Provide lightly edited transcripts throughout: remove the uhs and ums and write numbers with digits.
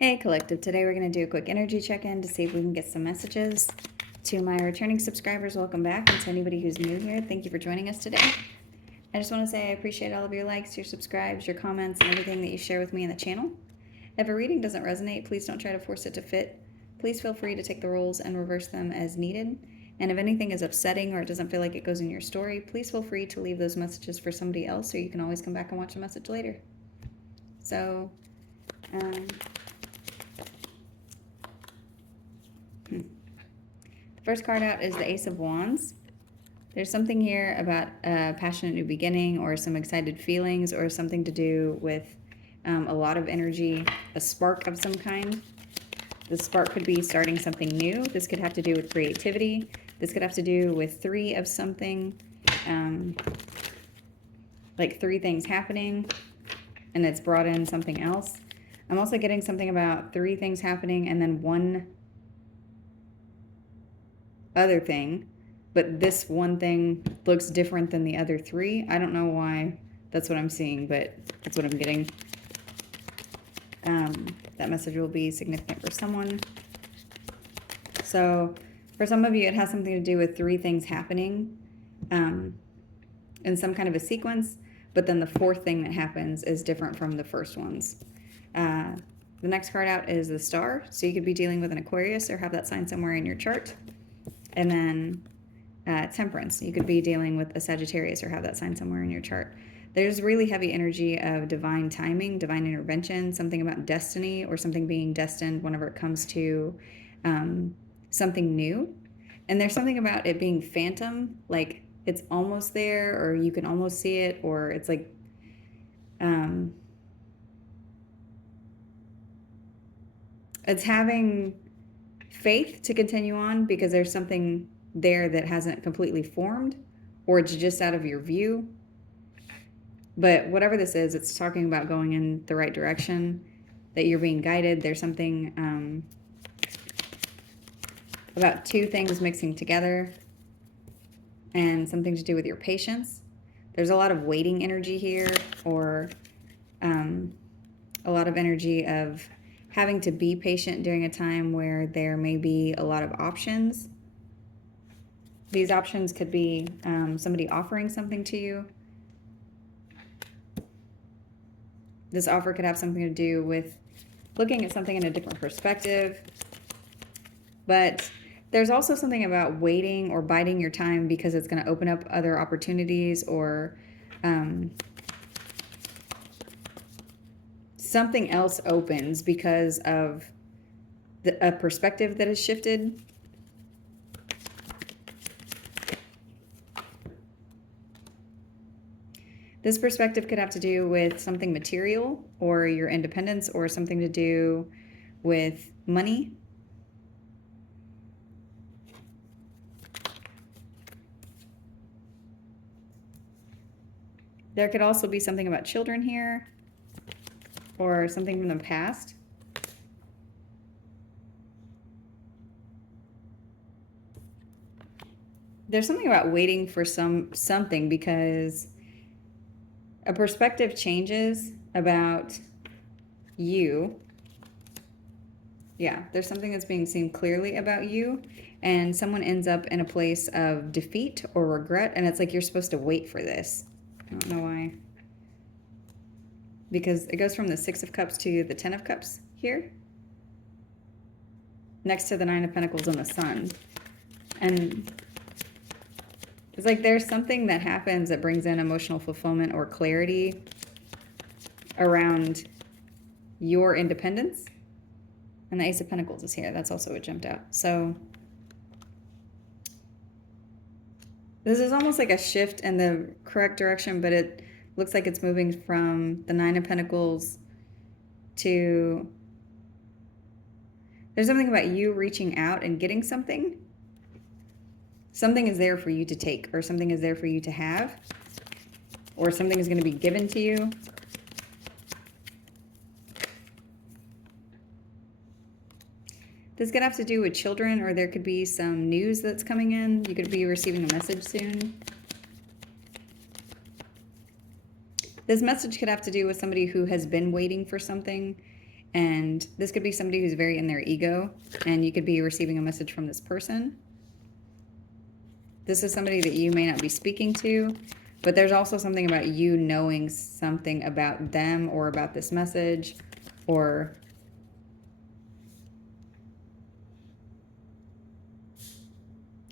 Hey Collective, today we're going to do a quick energy check-in to see if we can get some messages. To my returning subscribers, welcome back, and to anybody who's new here, thank you for joining us today. I just want to say I appreciate all of your likes, your subscribes, your comments, and everything that you share with me in the channel. If a reading doesn't resonate, please don't try to force it to fit. Please feel free to take the roles and reverse them as needed. And if anything is upsetting or it doesn't feel like it goes in your story, please feel free to leave those messages for somebody else, so you can always come back and watch the message later. So, the first card out is the Ace of Wands. There's something here about a passionate new beginning or some excited feelings or something to do with a lot of energy, a spark of some kind. The spark could be starting something new. This could have to do with creativity. This could have to do with three of something, like three things happening, and it's brought in something else. I'm also getting something about three things happening and then one other thing, but this one thing looks different than the other three. I don't know why that's what I'm seeing, but that's what I'm getting. That message will be significant for someone. So for some of you, it has something to do with three things happening in some kind of a sequence, but then the fourth thing that happens is different from the first ones. The next card out is the Star, so you could be dealing with an Aquarius or have that sign somewhere in your chart. And then Temperance, you could be dealing with a Sagittarius or have that sign somewhere in your chart. There's really heavy energy of divine timing, divine intervention, something about destiny or something being destined whenever it comes to something new. And there's something about it being phantom, like it's almost there or you can almost see it, or it's like it's having faith to continue on because there's something there that hasn't completely formed, or it's just out of your view. But whatever this is, it's talking about going in the right direction, that you're being guided. There's something about two things mixing together and something to do with your patience. There's a lot of waiting energy here, or a lot of energy of having to be patient during a time where there may be a lot of options. These options could be somebody offering something to you. This offer could have something to do with looking at something in a different perspective. But there's also something about waiting or biding your time because it's going to open up other opportunities, or something else opens because of a perspective that has shifted. This perspective could have to do with something material or your independence, or something to do with money. There could also be something about children here, or something from the past. There's something about waiting for something because a perspective changes about you. Yeah, there's something that's being seen clearly about you, and someone ends up in a place of defeat or regret, and it's like you're supposed to wait for this. I don't know why. Because it goes from the Six of Cups to the Ten of Cups here, next to the Nine of Pentacles and the Sun. And it's like there's something that happens that brings in emotional fulfillment or clarity around your independence. And the Ace of Pentacles is here. That's also what jumped out. So this is almost like a shift in the correct direction, but it looks like it's moving from the Nine of Pentacles to... There's something about you reaching out and getting something. Something is there for you to take, or something is there for you to have, or something is going to be given to you. This could have to do with children, or there could be some news that's coming in. You could be receiving a message soon. This message could have to do with somebody who has been waiting for something And this could be somebody who's very in their ego, and you could be receiving a message from this person. This is somebody that you may not be speaking to, but there's also something about you knowing something about them or about this message, or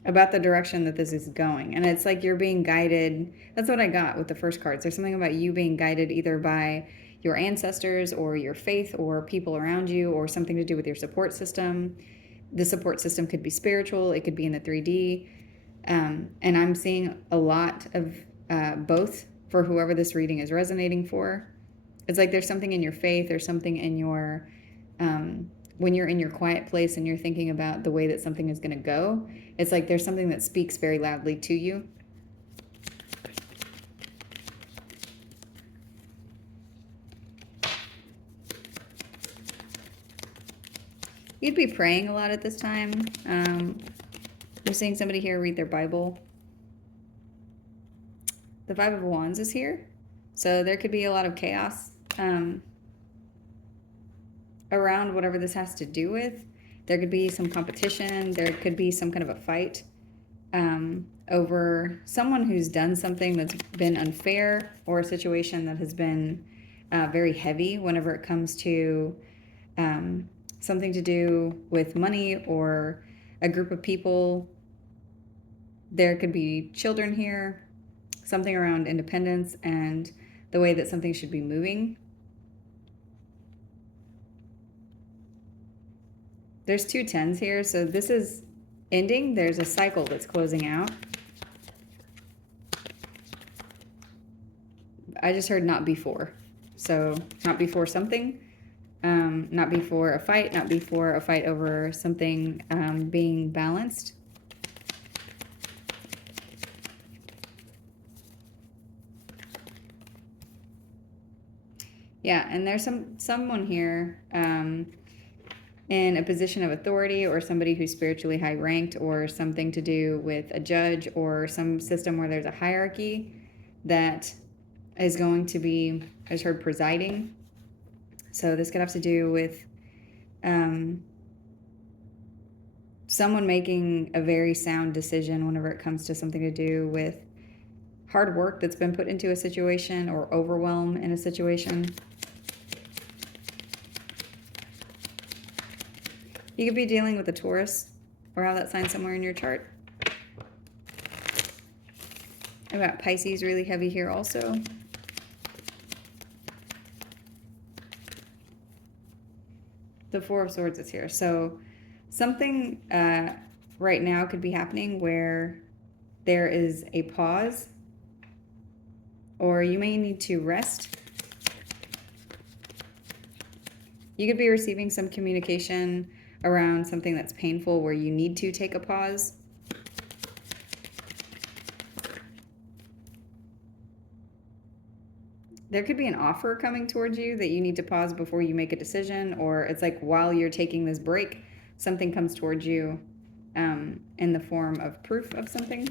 about the direction that this is going. And it's like you're being guided. That's what I got with the first cards. There's something about you being guided either by your ancestors or your faith or people around you, or something to do with your support system. The support system could be spiritual. It could be in the 3D. And I'm seeing a lot of both for whoever this reading is resonating for. It's like there's something in your faith or something in your, when you're in your quiet place and you're thinking about the way that something is going to go, it's like there's something that speaks very loudly to you. You'd be praying a lot at this time. I'm seeing somebody here read their Bible. The Five of Wands is here. So there could be a lot of chaos around whatever this has to do with. There could be some competition. There could be some kind of a fight over someone who's done something that's been unfair, or a situation that has been very heavy whenever it comes to something to do with money or a group of people. There could be children here, something around independence and the way that something should be moving. There's 2 10s here, so this is ending. There's a cycle that's closing out. I just heard not before. So not before something, not before a fight, not before a fight over something being balanced. Yeah, and there's someone here in a position of authority, or somebody who's spiritually high ranked, or something to do with a judge or some system where there's a hierarchy that is going to be, I just heard, presiding. So this could have to do with someone making a very sound decision whenever it comes to something to do with hard work that's been put into a situation, or overwhelm in a situation. You could be dealing with a Taurus, or have that sign somewhere in your chart. I've got Pisces really heavy here also. The Four of Swords is here. So something right now could be happening where there is a pause, or you may need to rest. You could be receiving some communication around something that's painful where you need to take a pause. There could be an offer coming towards you that you need to pause before you make a decision, or it's like while you're taking this break, something comes towards you in the form of proof of something.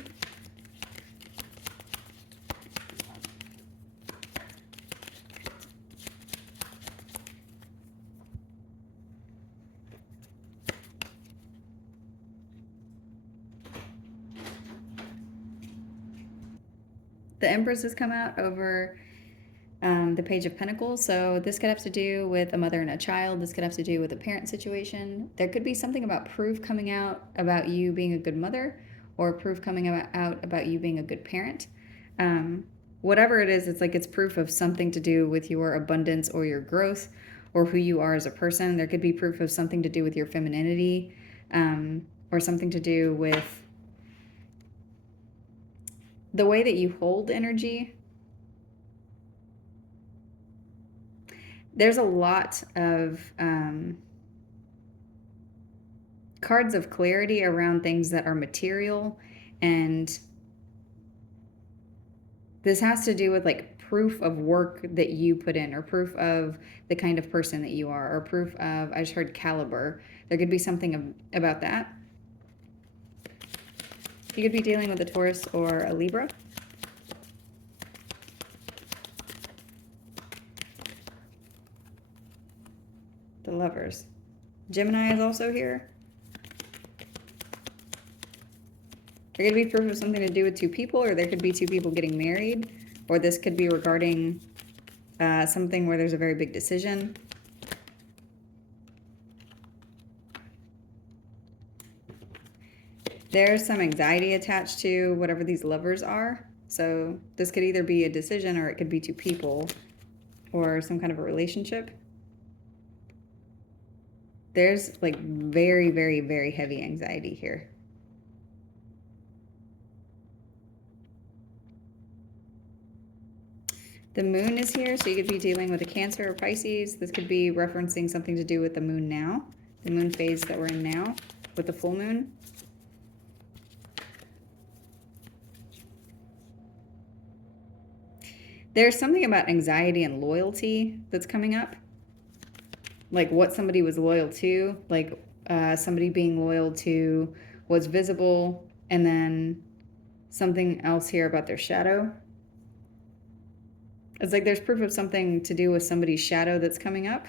The Empress has come out over the Page of Pentacles. So this could have to do with a mother and a child. This could have to do with a parent situation. There could be something about proof coming out about you being a good mother, or proof coming out about you being a good parent. Whatever it is, it's like it's proof of something to do with your abundance or your growth, or who you are as a person. There could be proof of something to do with your femininity, or something to do with the way that you hold energy. There's a lot of cards of clarity around things that are material, and this has to do with like proof of work that you put in, or proof of the kind of person that you are, or proof of, I just heard caliber. There could be something about that. You could be dealing with a Taurus or a Libra. The Lovers. Gemini is also here. There could be proof of something to do with two people, or there could be two people getting married, or this could be regarding something where there's a very big decision. There's some anxiety attached to whatever these lovers are. So this could either be a decision, or it could be two people, or some kind of a relationship. There's like very, very, very heavy anxiety here. The moon is here, so you could be dealing with a Cancer or Pisces. This could be referencing something to do with the moon now, the moon phase that we're in now with the full moon. There's something about anxiety and loyalty that's coming up. Like what somebody was loyal to, like somebody being loyal to what's visible, and then something else here about their shadow. It's like there's proof of something to do with somebody's shadow that's coming up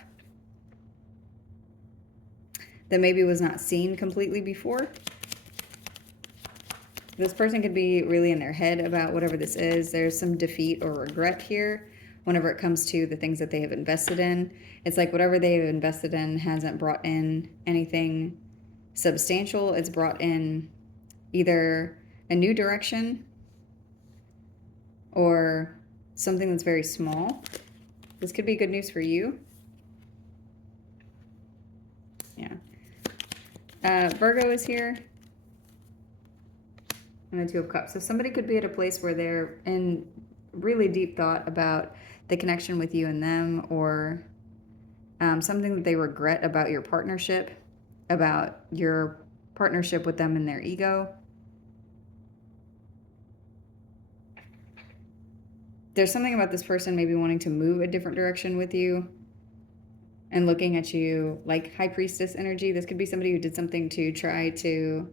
that maybe was not seen completely before. This person could be really in their head about whatever this is. There's some defeat or regret here whenever it comes to the things that they have invested in. It's like whatever they have invested in hasn't brought in anything substantial. It's brought in either a new direction or something that's very small. This could be good news for you. Yeah. Virgo is here. And the Two of Cups. So somebody could be at a place where they're in really deep thought about the connection with you and them, or something that they regret about your partnership, about your partnership with them and their ego. There's something about this person maybe wanting to move a different direction with you and looking at you like High Priestess energy. This could be somebody who did something to try to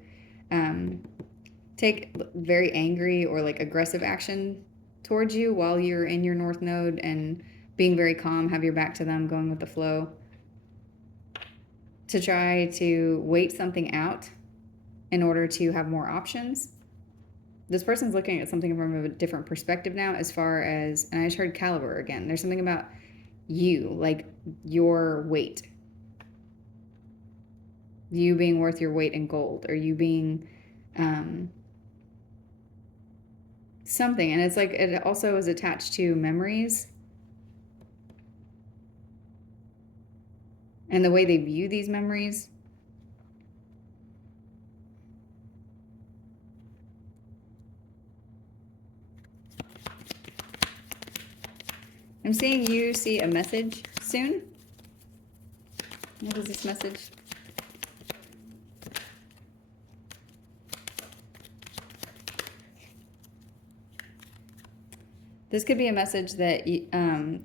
take very angry or like aggressive action towards you while you're in your North Node, and being very calm, have your back to them, going with the flow, to try to wait something out in order to have more options. This person's looking at something from a different perspective now, as far as, and I just heard caliber again. There's something about you, like your weight. You being worth your weight in gold, or you being something. And it's like it also is attached to memories and the way they view these memories. I'm seeing you see a message soon. What is this message? This could be a message that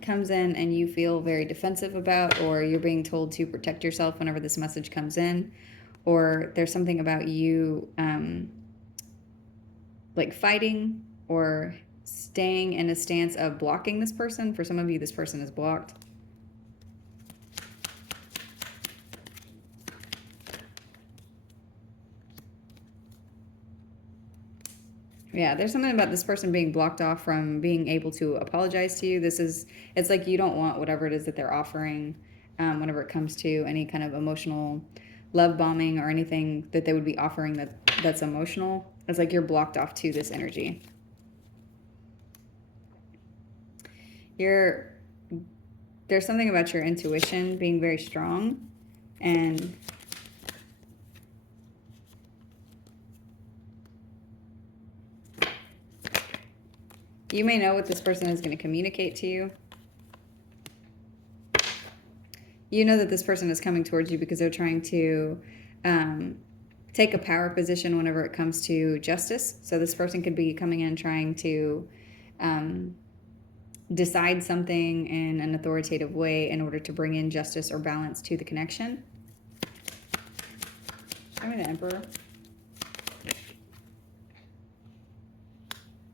comes in and you feel very defensive about, or you're being told to protect yourself whenever this message comes in, or there's something about you like fighting or staying in a stance of blocking this person. For some of you, this person is blocked. Yeah, there's something about this person being blocked off from being able to apologize to you. It's like you don't want whatever it is that they're offering whenever it comes to any kind of emotional love bombing or anything that they would be offering that's emotional. It's like you're blocked off to this energy. There's something about your intuition being very strong, and you may know what this person is going to communicate to you. You know that this person is coming towards you because they're trying to take a power position whenever it comes to justice. So this person could be coming in trying to decide something in an authoritative way in order to bring in justice or balance to the connection. Show me the Emperor.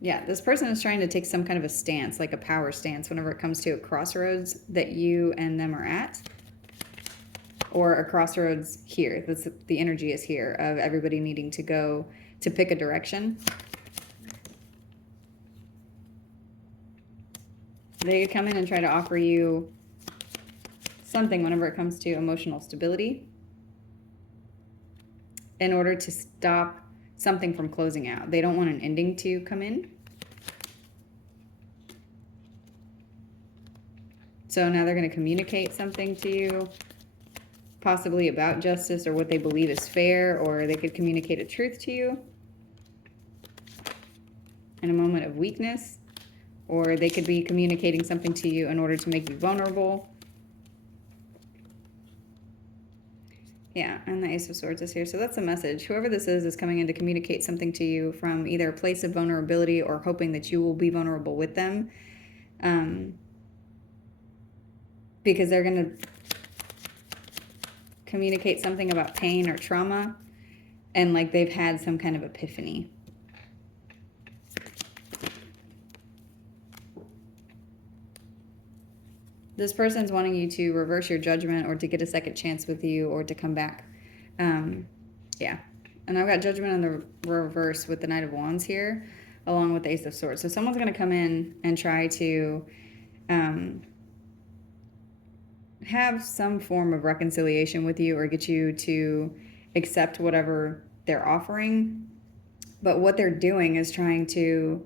Yeah, this person is trying to take some kind of a stance, like a power stance, whenever it comes to a crossroads that you and them are at. or a crossroads here. That's the energy is here of everybody needing to go to pick a direction. They could come in and try to offer you something whenever it comes to emotional stability in order to stop something from closing out. They don't want an ending to come in. So now they're going to communicate something to you, possibly about justice or what they believe is fair, or they could communicate a truth to you in a moment of weakness, or they could be communicating something to you in order to make you vulnerable. Yeah, and the Ace of Swords is here. So that's the message. Whoever this is coming in to communicate something to you from either a place of vulnerability or hoping that you will be vulnerable with them. Because they're going to communicate something about pain or trauma, and like they've had some kind of epiphany. This person's wanting you to reverse your judgment or to get a second chance with you or to come back. Yeah. And I've got Judgment on the reverse with the Knight of Wands here, along with the Ace of Swords. So someone's going to come in and try to have some form of reconciliation with you or get you to accept whatever they're offering. But what they're doing is trying to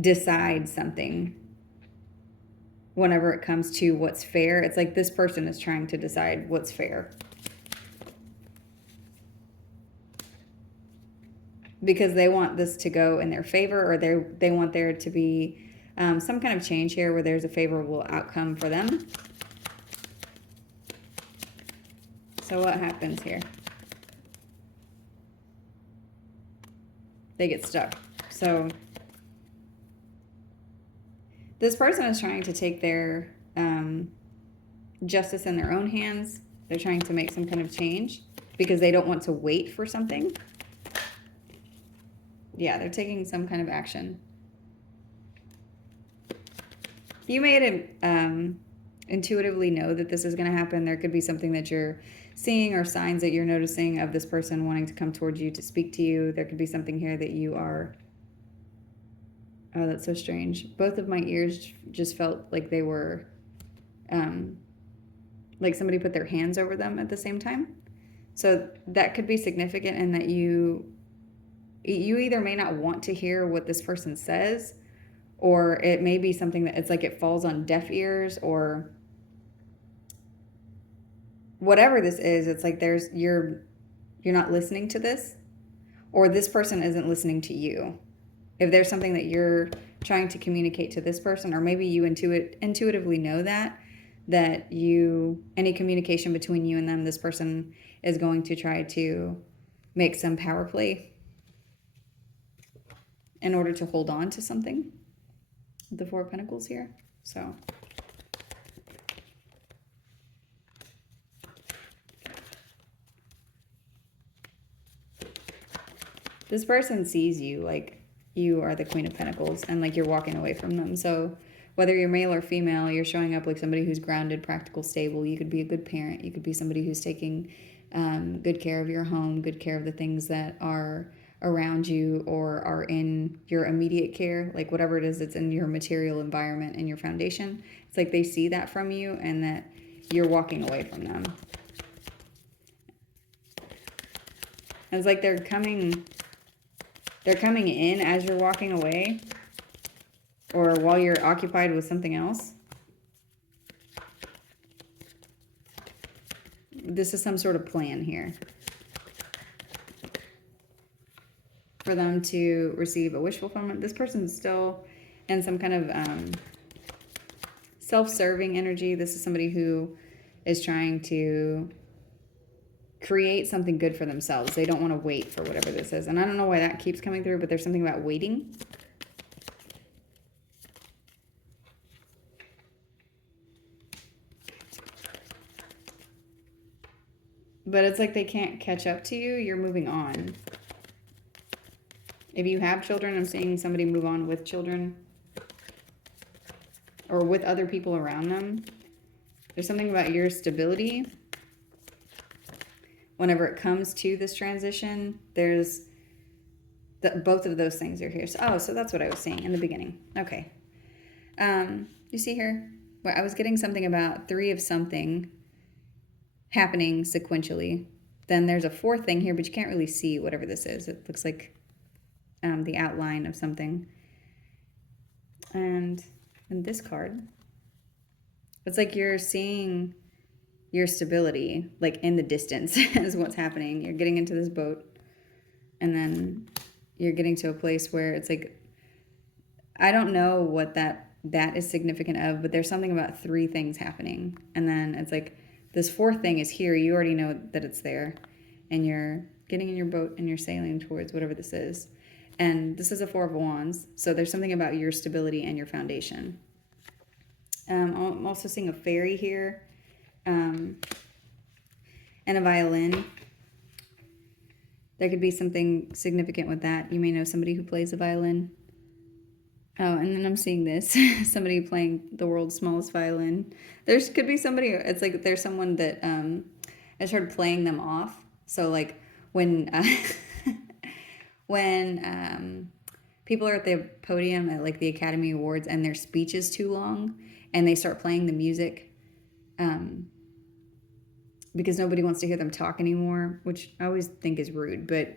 decide something whenever it comes to what's fair. It's like this person is trying to decide what's fair. Because they want this to go in their favor, or they want there to be some kind of change here where there's a favorable outcome for them. So what happens here? They get stuck. So this person is trying to take their justice in their own hands. They're trying to make some kind of change because they don't want to wait for something. Yeah, they're taking some kind of action. You may intuitively know that this is going to happen. There could be something that you're seeing or signs that you're noticing of this person wanting to come towards you to speak to you. There could be something here that you are... Oh, that's so strange. Both of my ears just felt like they were... like somebody put their hands over them at the same time. So that could be significant in that you either may not want to hear what this person says, or it may be something that it's like it falls on deaf ears, or whatever this is. It's like you're not listening to this, or this person isn't listening to you. If there's something that you're trying to communicate to this person, or maybe you intuitively know that any communication between you and them, this person is going to try to make some power play in order to hold on to something. The Four of Pentacles here. So this person sees you like you are the Queen of Pentacles and like you're walking away from them. So whether you're male or female, you're showing up like somebody who's grounded, practical, stable. You could be a good parent. You could be somebody who's taking good care of your home, good care of the things that are around you or are in your immediate care, like whatever it is that's in your material environment and your foundation. It's like they see that from you and that you're walking away from them. And it's like they're coming in as you're walking away, or while you're occupied with something else. This is some sort of plan here for them to receive a wish fulfillment. This person's still in some kind of self-serving energy. This is somebody who is trying to create something good for themselves. They don't want to wait for whatever this is. And I don't know why that keeps coming through, but there's something about waiting. But it's like they can't catch up to you. You're moving on. If you have children, I'm seeing somebody move on with children or with other people around them. There's something about your stability whenever it comes to this transition, there's both of those things are here. So that's what I was saying in the beginning. Okay. You see here where I was getting something about 3 of something happening sequentially. Then there's a 4th thing here, but you can't really see whatever this is. It looks like the outline of something. And in this card, it's like you're seeing your stability, like in the distance is what's happening. You're getting into this boat, and then you're getting to a place where it's like, I don't know what that is significant of, but there's something about 3 things happening. And then it's like this 4th thing is here. You already know that it's there, and you're getting in your boat and you're sailing towards whatever this is. And this is a 4 of Wands. So there's something about your stability and your foundation. I'm also seeing a fairy here, and a violin. There could be something significant with that. You may know somebody who plays a violin. Oh, and then I'm seeing this. Somebody playing the world's smallest violin. There could be somebody, it's like there's someone that has heard playing them off. So like when when people are at the podium at like the Academy Awards and their speech is too long and they start playing the music because nobody wants to hear them talk anymore, which I always think is rude, but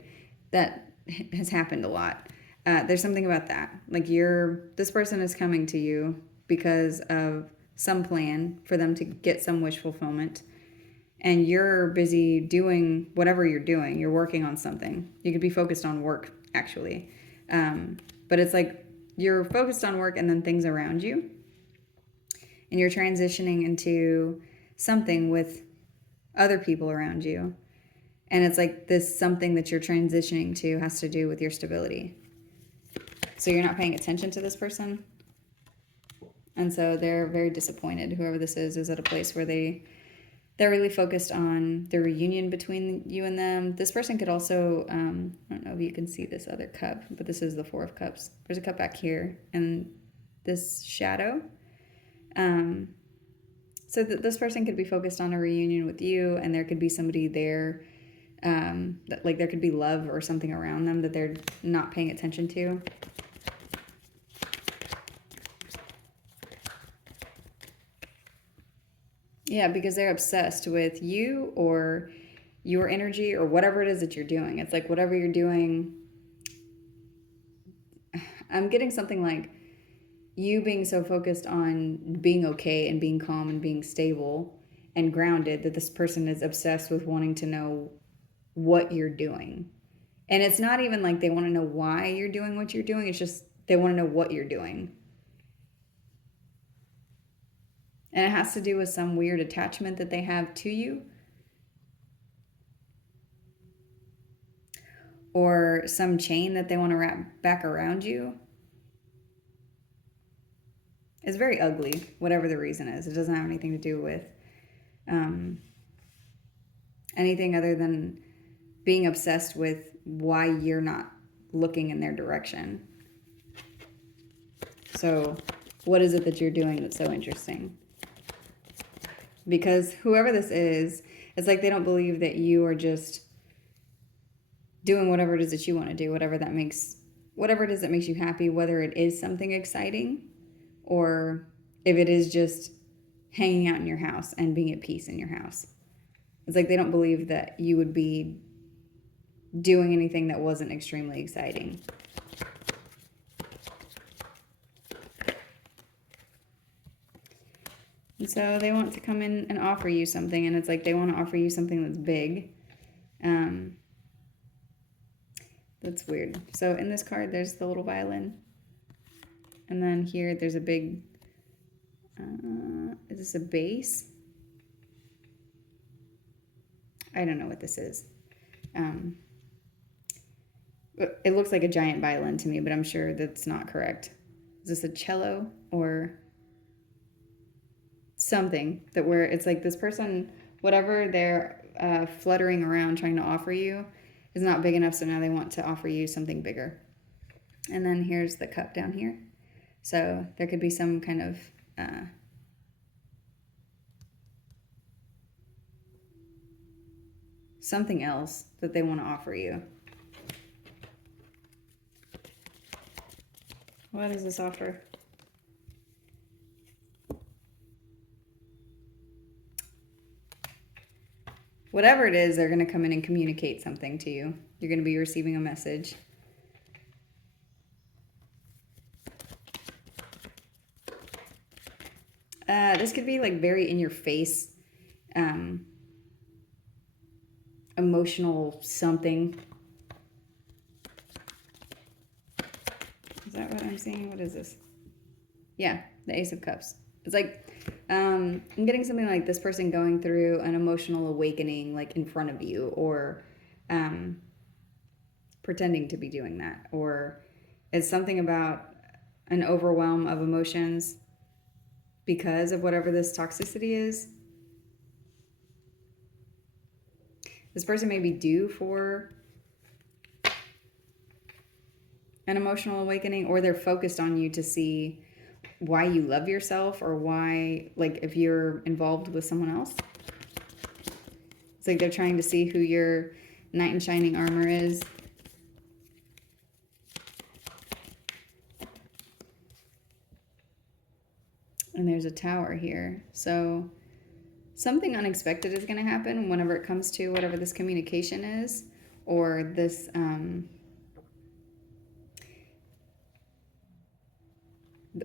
that has happened a lot. There's something about that. Like this person is coming to you because of some plan for them to get some wish fulfillment. And you're busy doing whatever you're doing. You're working on something. You could be focused on work, actually. But it's like you're focused on work and then things around you. And you're transitioning into something with other people around you. And it's like this something that you're transitioning to has to do with your stability. So you're not paying attention to this person. And so they're very disappointed. Whoever this is at a place where they're really focused on the reunion between you and them. This person could also, I don't know if you can see this other cup, but this is the 4 of Cups. There's a cup back here and this shadow. So this person could be focused on a reunion with you, and there could be somebody there, that like there could be love or something around them that they're not paying attention to. Yeah, because they're obsessed with you or your energy or whatever it is that you're doing. It's like whatever you're doing, I'm getting something like you being so focused on being okay and being calm and being stable and grounded that this person is obsessed with wanting to know what you're doing. And it's not even like they want to know why you're doing what you're doing. It's just they want to know what you're doing. And it has to do with some weird attachment that they have to you. Or some chain that they want to wrap back around you. It's very ugly, whatever the reason is. It doesn't have anything to do with anything other than being obsessed with why you're not looking in their direction. So what is it that you're doing that's so interesting? Because whoever this is, it's like they don't believe that you are just doing whatever it is that you want to do, whatever it is that makes you happy, whether it is something exciting or if it is just hanging out in your house and being at peace in your house. It's like they don't believe that you would be doing anything that wasn't extremely exciting. And so they want to come in and offer you something, and it's like they want to offer you something that's big. That's weird. So in this card, there's the little violin. And then here, there's a big, is this a bass? I don't know what this is. It looks like a giant violin to me, but I'm sure that's not correct. Is this a cello or something that where it's like this person, whatever they're fluttering around trying to offer you is not big enough, so now they want to offer you something bigger. And then here's the cup down here. So there could be some kind of something else that they want to offer you. What is this offer? Whatever it is, they're going to come in and communicate something to you. You're going to be receiving a message. This could be like very in your face, emotional something. Is that what I'm seeing? What is this? Yeah, the Ace of Cups. It's like, I'm getting something like this person going through an emotional awakening, like in front of you, or pretending to be doing that, or it's something about an overwhelm of emotions because of whatever this toxicity is. This person may be due for an emotional awakening, or they're focused on you to see why you love yourself, or why, like, if you're involved with someone else. It's like they're trying to see who your knight in shining armor is. And there's a tower here. So something unexpected is going to happen whenever it comes to whatever this communication is, or this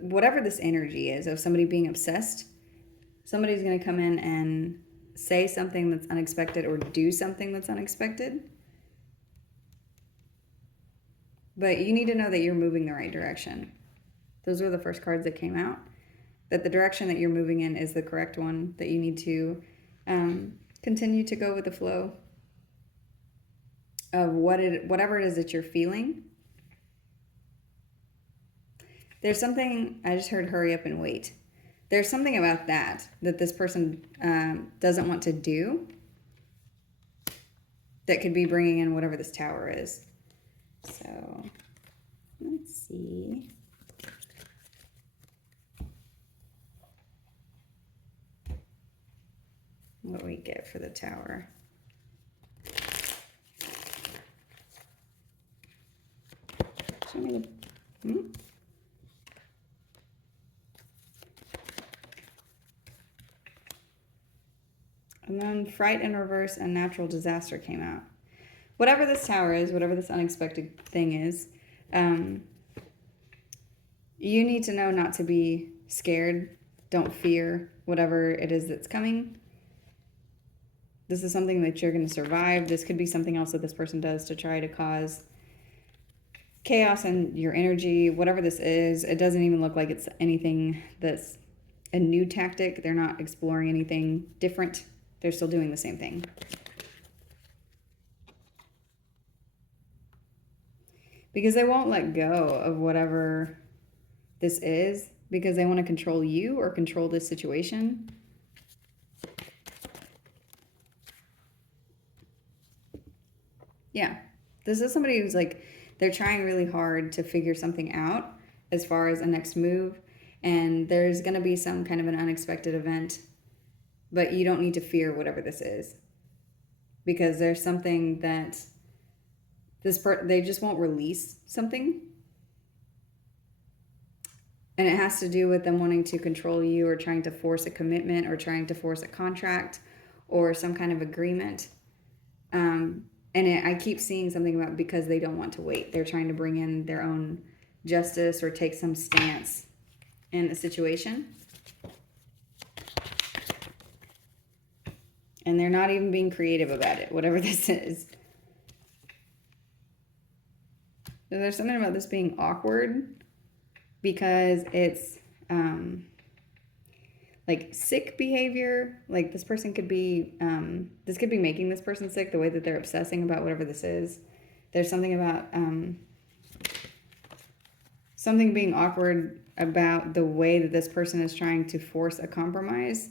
whatever this energy is of somebody being obsessed. Somebody's going to come in and say something that's unexpected, or do something that's unexpected. But you need to know that you're moving the right direction. Those were the first cards that came out. That the direction that you're moving in is the correct one, that you need to continue to go with the flow of whatever it is that you're feeling. There's something, I just heard hurry up and wait. There's something about that this person doesn't want to do, that could be bringing in whatever this tower is. So let's see. What we get for the tower. Show me the... And then fright in reverse and natural disaster came out. Whatever this tower is, whatever this unexpected thing is, you need to know not to be scared. Don't fear whatever it is that's coming. This is something that you're going to survive. This could be something else that this person does to try to cause chaos in your energy. Whatever this is, it doesn't even look like it's anything that's a new tactic. They're not exploring anything different. They're still doing the same thing. Because they won't let go of whatever this is, because they want to control you or control this situation. Yeah, this is somebody who's like, they're trying really hard to figure something out as far as a next move, and there's going to be some kind of an unexpected event, but you don't need to fear whatever this is, because there's something that they just won't release something, and it has to do with them wanting to control you, or trying to force a commitment, or trying to force a contract, or some kind of agreement. And I keep seeing something about because they don't want to wait. They're trying to bring in their own justice or take some stance in the situation. And they're not even being creative about it, whatever this is. There's something about this being awkward, because it's like sick behavior. Like this person could be, this could be making this person sick, the way that they're obsessing about whatever this is. There's something about something being awkward about the way that this person is trying to force a compromise.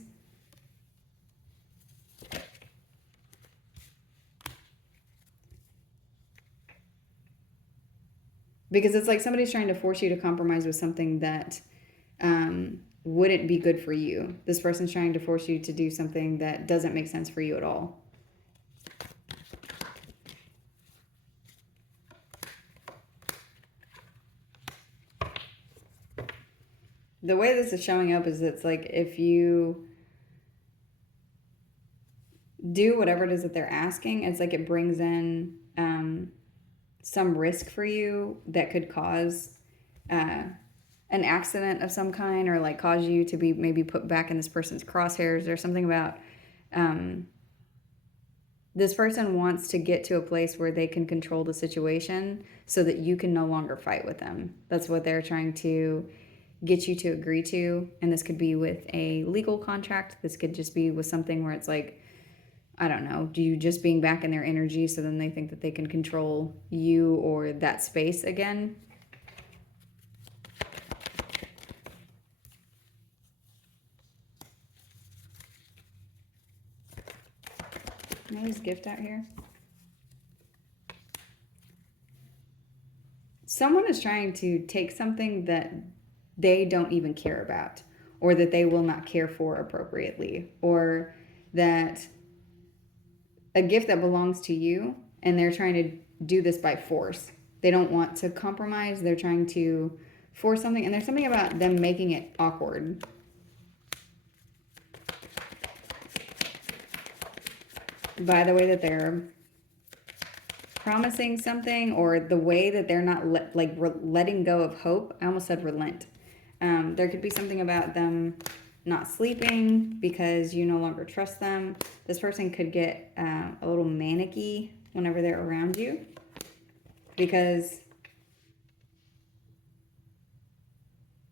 Because it's like somebody's trying to force you to compromise with something that wouldn't be good for you. This person's trying to force you to do something that doesn't make sense for you at all. the way this is showing up is it's like if you do whatever it is that they're asking, it's like it brings in some risk for you that could cause an accident of some kind, or like cause you to be maybe put back in this person's crosshairs, or something about this person wants to get to a place where they can control the situation so that you can no longer fight with them. That's what they're trying to get you to agree to. And this could be with a legal contract. This could just be with something where it's like, I don't know, do you just being back in their energy so then they think that they can control you or that space again? Can I use gift out here? Someone is trying to take something that they don't even care about, or that they will not care for appropriately, or that a gift that belongs to you, and they're trying to do this by force. They don't want to compromise. They're trying to force something, and there's something about them making it awkward. By the way that they're promising something, or the way that they're not letting go of hope. I almost said relent. There could be something about them not sleeping because you no longer trust them. This person could get a little manicky whenever they're around you, because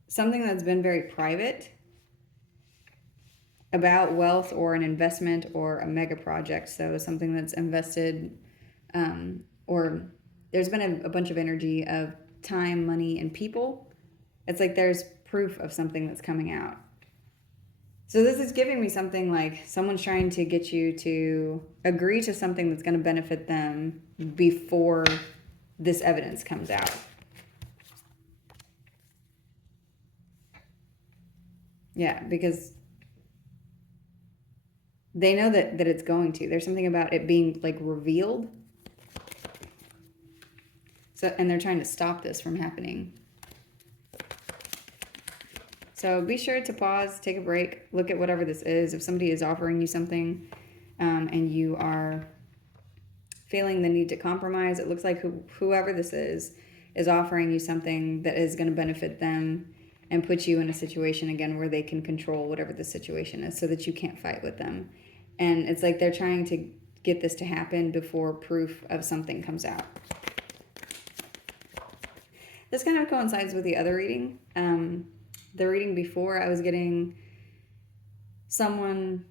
something that's been very private about wealth or an investment or a mega project, so something that's invested, or there's been a bunch of energy of time, money, and people. It's like there's proof of something that's coming out. So this is giving me something like someone's trying to get you to agree to something that's going to benefit them before this evidence comes out. Yeah, because they know that it's going to. There's something about it being like revealed. So, and they're trying to stop this from happening. So be sure to pause, take a break, look at whatever this is. If somebody is offering you something and you are feeling the need to compromise, it looks like whoever this is offering you something that is going to benefit them and put you in a situation again where they can control whatever the situation is so that you can't fight with them. And it's like they're trying to get this to happen before proof of something comes out. This kind of coincides with the other reading. The reading before, I was getting someone,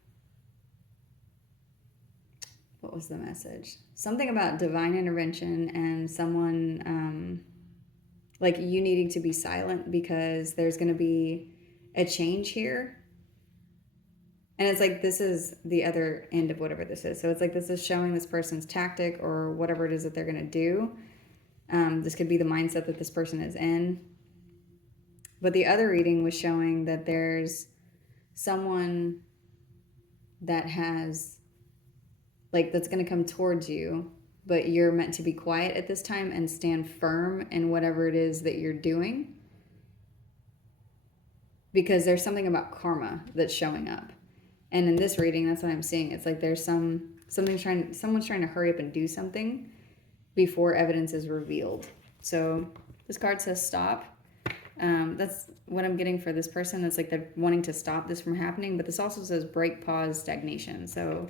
what was the message? Something about divine intervention and someone like you needing to be silent because there's going to be a change here. And it's like this is the other end of whatever this is. So it's like this is showing this person's tactic or whatever it is that they're going to do. This could be the mindset that this person is in. But the other reading was showing that there's someone that has, like, that's going to come towards you, but you're meant to be quiet at this time and stand firm in whatever it is that you're doing. Because there's something about karma that's showing up. And in this reading, that's what I'm seeing. It's like there's someone's trying to hurry up and do something before evidence is revealed. So this card says stop. That's what I'm getting for this person. It's like they're wanting to stop this from happening, but this also says break, pause, stagnation. So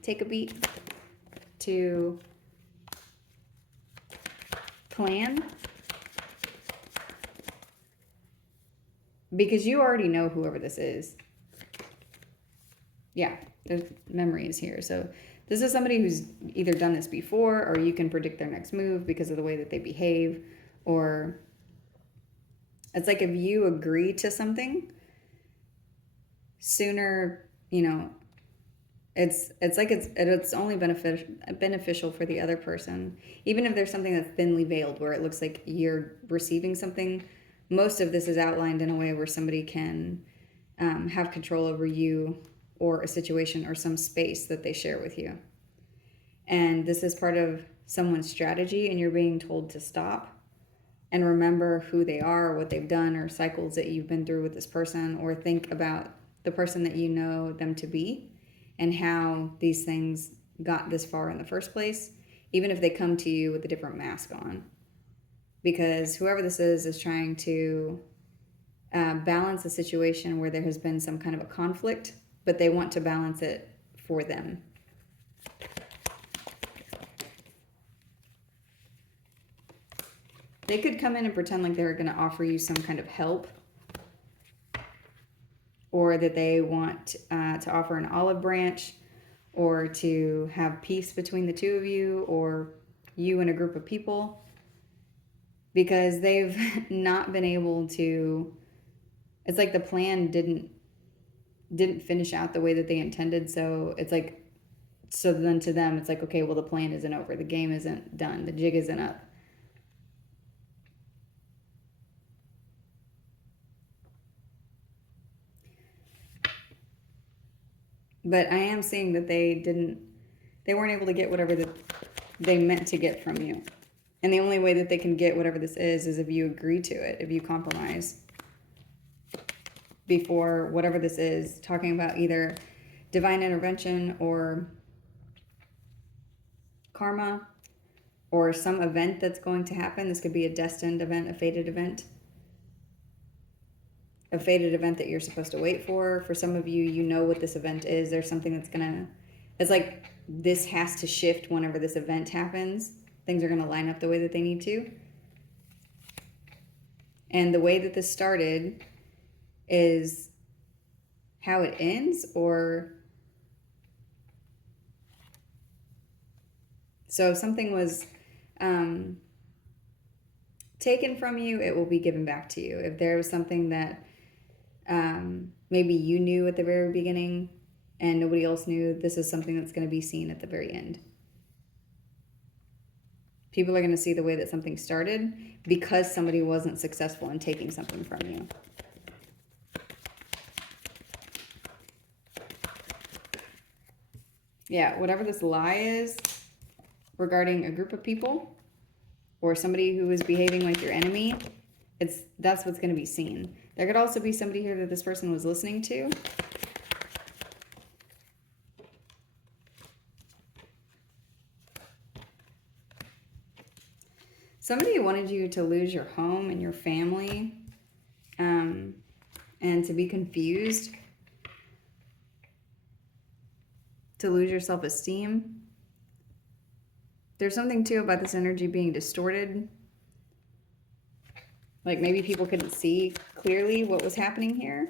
take a beat to plan, because you already know whoever this is. Yeah, there's memories here. So this is somebody who's either done this before, or you can predict their next move because of the way that they behave, or it's like if you agree to something sooner, it's like it's only beneficial for the other person. Even if there's something that's thinly veiled where it looks like you're receiving something, most of this is outlined in a way where somebody can have control over you or a situation or some space that they share with you. And this is part of someone's strategy, and you're being told to stop, and remember who they are, what they've done, or cycles that you've been through with this person, or think about the person that you know them to be and how these things got this far in the first place, even if they come to you with a different mask on. Because whoever this is trying to balance a situation where there has been some kind of a conflict, but they want to balance it for them. They could come in and pretend like they're going to offer you some kind of help, or that they want to offer an olive branch, or to have peace between the two of you, or you and a group of people, because they've not been able to, it's like the plan didn't finish out the way that they intended. So it's like, so then to them, it's like, okay, well, the plan isn't over. The game isn't done. The jig isn't up. But I am seeing that they weren't able to get whatever that they meant to get from you. And the only way that they can get whatever this is if you agree to it, if you compromise before whatever this is, talking about either divine intervention or karma or some event that's going to happen. This could be a destined event, a fated event that you're supposed to wait for. For some of you, you know what this event is. There's something that's it's like this has to shift whenever this event happens. Things are going to line up the way that they need to. And the way that this started is how it ends, or so if something was taken from you, it will be given back to you. If there was something that maybe you knew at the very beginning and nobody else knew, this is something that's going to be seen at the very end. People are going to see the way that something started because somebody wasn't successful in taking something from you. Yeah, whatever this lie is regarding a group of people or somebody who is behaving like your enemy, that's what's going to be seen. There could also be somebody here that this person was listening to. Somebody wanted you to lose your home and your family, and to be confused, to lose your self-esteem. There's something too about this energy being distorted. Like maybe people couldn't see clearly what was happening here.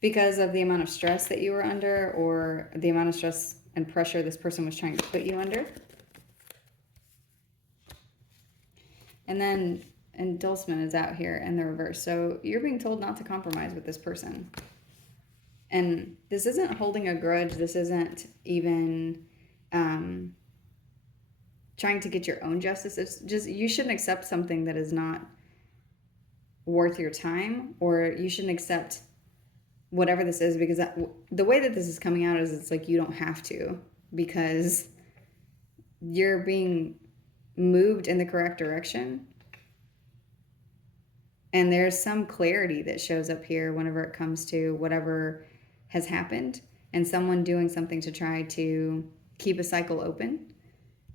Because of the amount of stress that you were under, or the amount of stress and pressure this person was trying to put you under. And then Endulzment is out here in the reverse. So you're being told not to compromise with this person. And this isn't holding a grudge. This isn't even trying to get your own justice. It's just, you shouldn't accept something that is not worth your time, or you shouldn't accept whatever this is, because the way that this is coming out is it's like you don't have to, because you're being moved in the correct direction. And there's some clarity that shows up here whenever it comes to whatever has happened, and someone doing something to try to keep a cycle open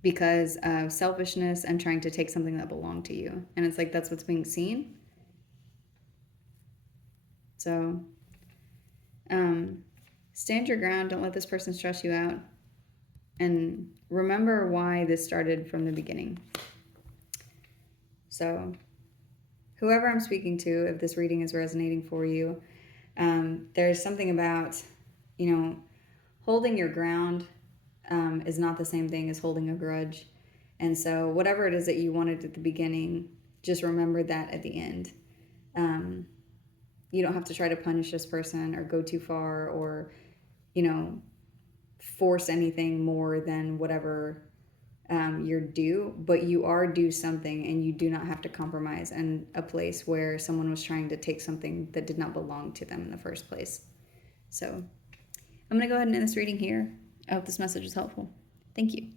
because of selfishness and trying to take something that belonged to you. And it's like that's what's being seen. So stand your ground. Don't let this person stress you out. And remember why this started from the beginning. So whoever I'm speaking to, if this reading is resonating for you, there's something about, holding your ground is not the same thing as holding a grudge. And so whatever it is that you wanted at the beginning, just remember that at the end. You don't have to try to punish this person or go too far or, force anything more than whatever you're due, but you are due something, and you do not have to compromise in a place where someone was trying to take something that did not belong to them in the first place. So I'm going to go ahead and end this reading here. I hope this message was helpful. Thank you.